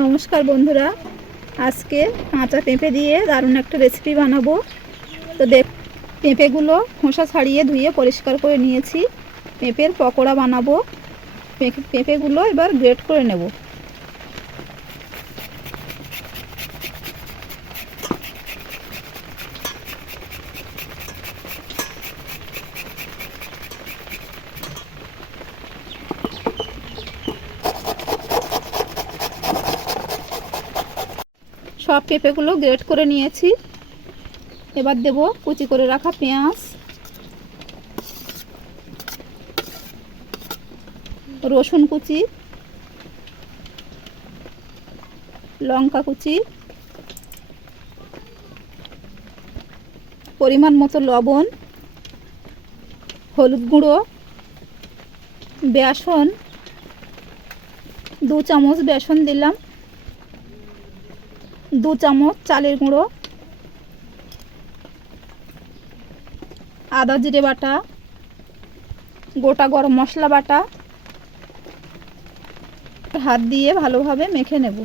নমস্কার বন্ধুরা। আজকে কাঁচা পেঁপে দিয়ে দারুণ একটা রেসিপি বানাবো। তো দেখ, পেঁপেগুলো খোসা ছাড়িয়ে ধুয়ে পরিষ্কার করে নিয়েছি। পেঁপের পকোড়া বানাবো। পেঁপেগুলো এবার গ্রেট করে নেব। সব পেঁপেগুলো গ্রেট করে নিয়েছি। এবার দেব কুচি করে রাখা পেঁয়াজ। রসুন কুচি। লঙ্কা কুচি। পরিমাণ মতো লবণ। হলুদ গুঁড়ো। বেসন। দু চামচ বেসন দিলাম। দু চামচ চালের গুঁড়ো, আদা জিরে বাটা, গোটা গরম মশলা বাটা, হাত দিয়ে ভালোভাবে মেখে নেব।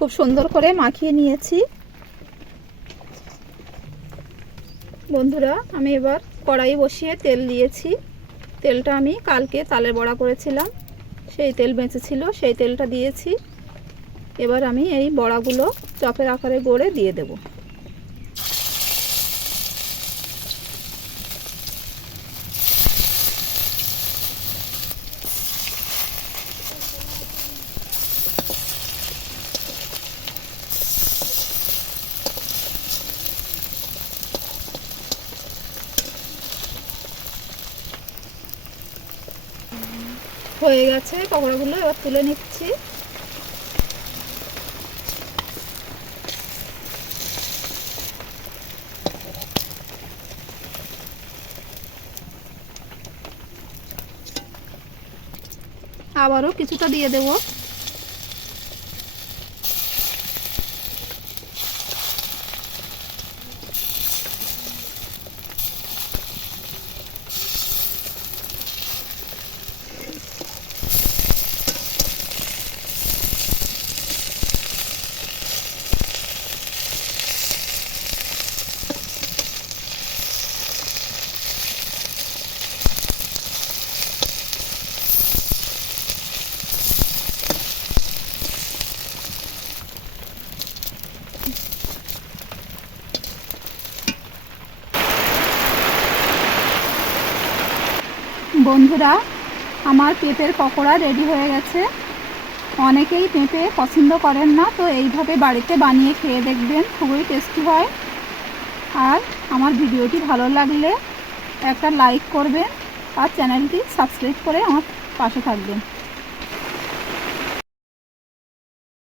খুব সুন্দর করে মাখিয়ে নিয়েছি। বন্ধুরা, আমি এবার কড়াই বসিয়ে তেল দিয়েছি। তেলটা আমি কালকে তালের বড়া করেছিলাম। সেই তেল বেঁচেছিল সেই তেলটা দিয়েছি। এবার আমি এই বড়াগুলো চপের আকারে গড়ে দিয়ে দেব। হয়ে গেছে পকোড়াগুলো এবার তুলে নিচ্ছি। আবারও কিছুটা দিয়ে দেব। বন্ধুরা, আমার পেঁপের পকোড়া রেডি হয়ে গেছে। অনেকেই পেঁপে পছন্দ করেন না, তো এইভাবে বাড়িতে বানিয়ে খেয়ে দেখবেন, খুবই টেস্টি হয়। আর আমার ভিডিওটি ভালো লাগলে একটা লাইক করবেন আর চ্যানেলটি সাবস্ক্রাইব করে আমার পাশে থাকবেন।